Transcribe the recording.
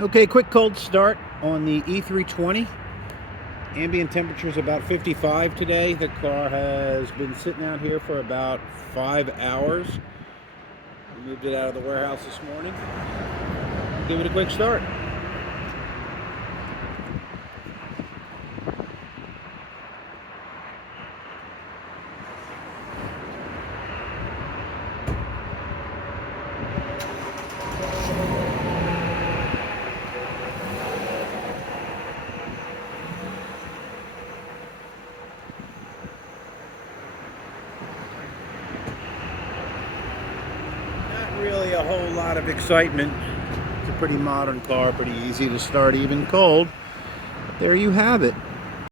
Okay, quick cold start on the E320. Ambient temperature is about 55 today. The car has been sitting out here for about 5 hours. We moved it out of the warehouse this morning. Give it a quick start. Not really a whole lot of excitement. It's a pretty modern car, pretty easy to start even cold. There you have it.